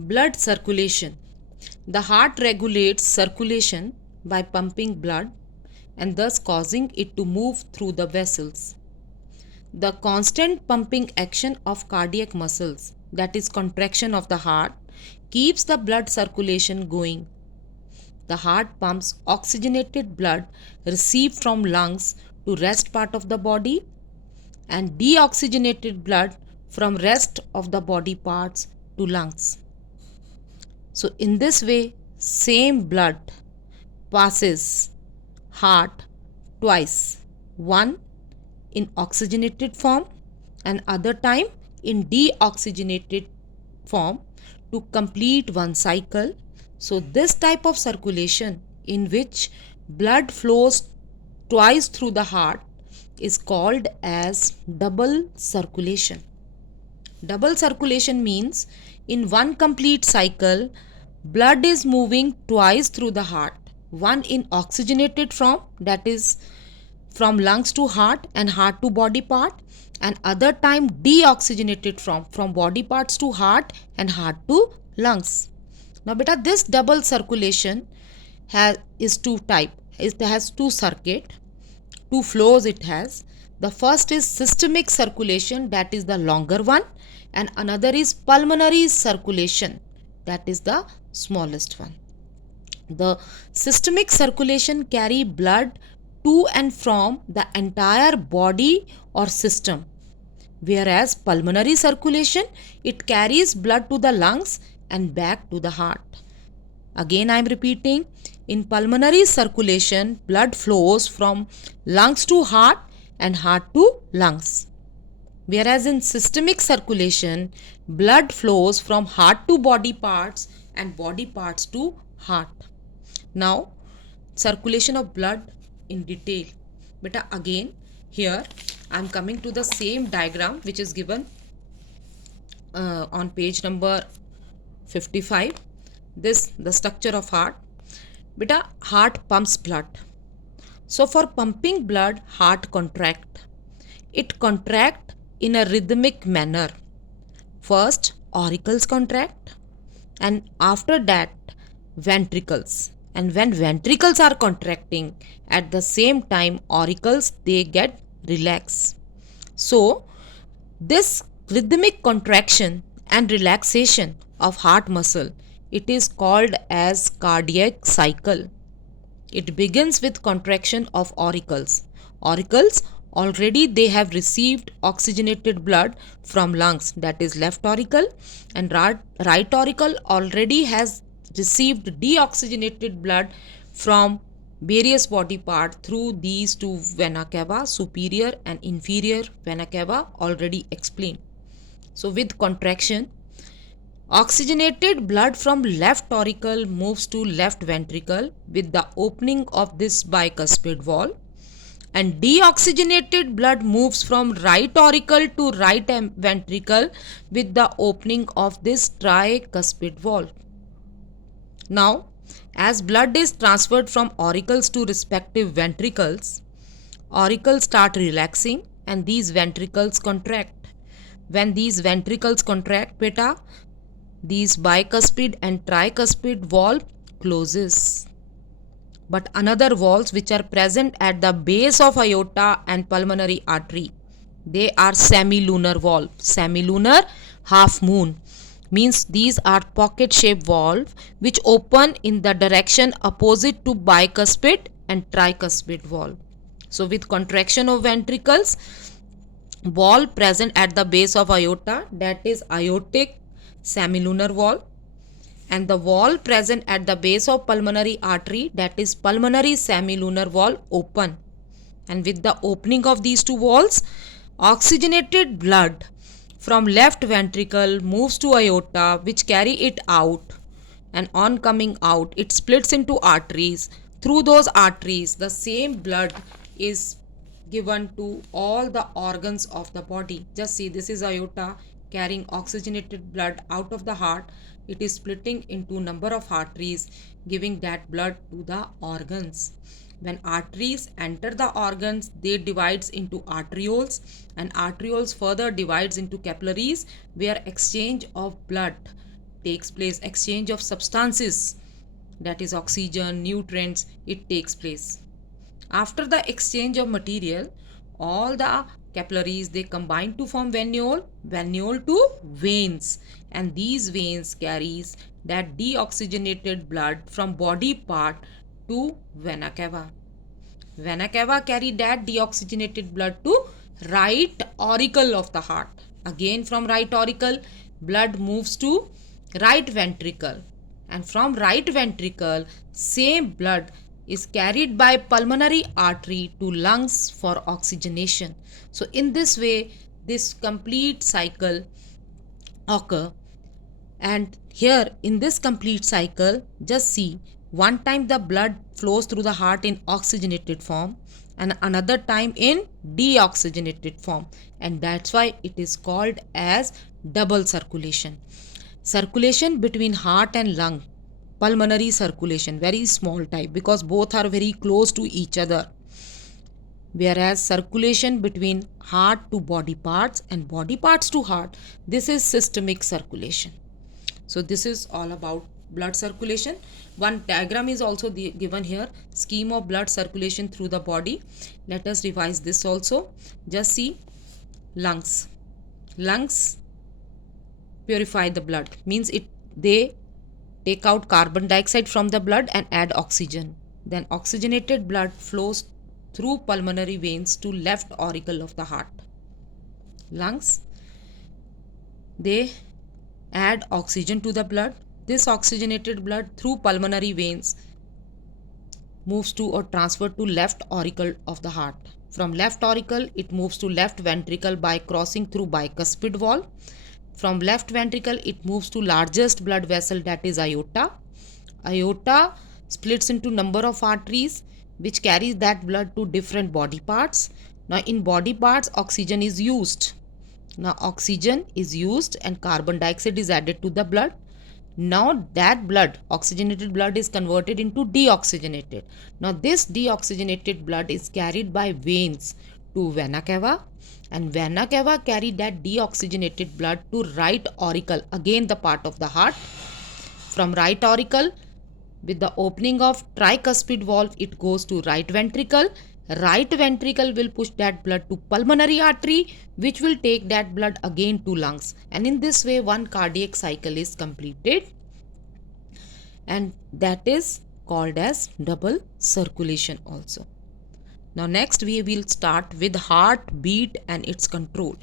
Blood circulation. The heart regulates circulation by pumping blood and thus causing it to move through the vessels. The constant pumping action of cardiac muscles, that is, contraction of the heart, keeps the blood circulation going. The heart pumps oxygenated blood received from lungs to rest part of the body and deoxygenated blood from rest of the body parts to lungs. So in this way, same blood passes heart twice, one in oxygenated form and other time in deoxygenated form to complete one cycle. So this type of circulation in which blood flows twice through the heart is called as double circulation. Double circulation means in one complete cycle, blood is moving twice through the heart, one in oxygenated form, that is from lungs to heart and heart to body part, and other time deoxygenated from body parts to heart and heart to lungs. Now beta, this double circulation is two type. It has two circuit, two flows it has. The first is systemic circulation, that is the longer one, and another is pulmonary circulation, that is the smallest one. The systemic circulation carry blood to and from the entire body or system, whereas pulmonary circulation, it carries blood to the lungs and back to the heart. Again I am repeating, in pulmonary circulation, blood flows from lungs to heart and heart to lungs. Whereas in systemic circulation, blood flows from heart to body parts and body parts to heart. Now, circulation of blood in detail. Beta, again here I am coming to the same diagram which is given on page number 55. This the structure of heart. Beta, heart pumps blood. So for pumping blood, heart contract. It contract in a rhythmic manner. First auricles contract and after that ventricles. And when ventricles are contracting, at the same time auricles, they get relaxed. So this rhythmic contraction and relaxation of heart muscle, it is called as cardiac cycle. It begins with contraction of auricles. Auricles, already they have received oxygenated blood from lungs, that is left auricle, and right auricle already has received deoxygenated blood from various body parts through these two vena cava, superior and inferior vena cava, already explained. So with contraction, oxygenated blood from left auricle moves to left ventricle with the opening of this bicuspid valve, and deoxygenated blood moves from right auricle to right ventricle with the opening of this tricuspid valve. Now, as blood is transferred from auricles to respective ventricles, auricles start relaxing and these ventricles contract. When these ventricles contract, beta, these bicuspid and tricuspid valve closes. But another valves which are present at the base of aorta and pulmonary artery, they are semilunar valve. Semilunar, half moon, means these are pocket shaped valve which open in the direction opposite to bicuspid and tricuspid valve. So with contraction of ventricles, valve present at the base of aorta, that is aortic semilunar valve, and the valve present at the base of pulmonary artery, that is pulmonary semilunar valve, open. And with the opening of these two valves, oxygenated blood from left ventricle moves to aorta, which carry it out, and on coming out it splits into arteries. Through those arteries, the same blood is given to all the organs of the body. Just see, this is aorta carrying oxygenated blood out of the heart. It is splitting into number of arteries, giving that blood to the organs. When arteries enter the organs, they divides into arterioles, and arterioles further divides into capillaries, where exchange of blood takes place exchange of substances, that is oxygen, nutrients, it takes place. After the exchange of material, all the capillaries they combine to form venule to veins, and these veins carries that deoxygenated blood from body part to vena cava. Vena cava carry that deoxygenated blood to right auricle of the heart. Again from right auricle, blood moves to right ventricle, and from right ventricle, same blood is carried by pulmonary artery to lungs for oxygenation. So in this way, this complete cycle occur. And here in this complete cycle, just see, one time the blood flows through the heart in oxygenated form and another time in deoxygenated form, and that's why it is called as double circulation. Circulation between heart and lung, pulmonary circulation, very small type because both are very close to each other, whereas circulation between heart to body parts and body parts to heart, this is systemic circulation. So this is all about blood circulation. One diagram is also given here, scheme of blood circulation through the body. Let us revise this also. Just see, lungs purify the blood, means they take out carbon dioxide from the blood and add oxygen. Then oxygenated blood flows through pulmonary veins to left auricle of the heart. Lungs, they add oxygen to the blood. This oxygenated blood through pulmonary veins moves to or transferred to left auricle of the heart. From left auricle, it moves to left ventricle by crossing through bicuspid valve. From left ventricle, it moves to largest blood vessel, that is aorta. Aorta splits into number of arteries which carries that blood to different body parts. Now in body parts, oxygen is used. Now oxygen is used and carbon dioxide is added to the blood. Now that blood, oxygenated blood, is converted into deoxygenated. Now this deoxygenated blood is carried by veins to vena cava, and vena cava carry that deoxygenated blood to right auricle, again the part of the heart. From right auricle, with the opening of tricuspid valve, it goes to right ventricle. Right ventricle will push that blood to pulmonary artery, which will take that blood again to lungs, and in this way one cardiac cycle is completed, and that is called as double circulation also. Now next we will start with heartbeat and its control.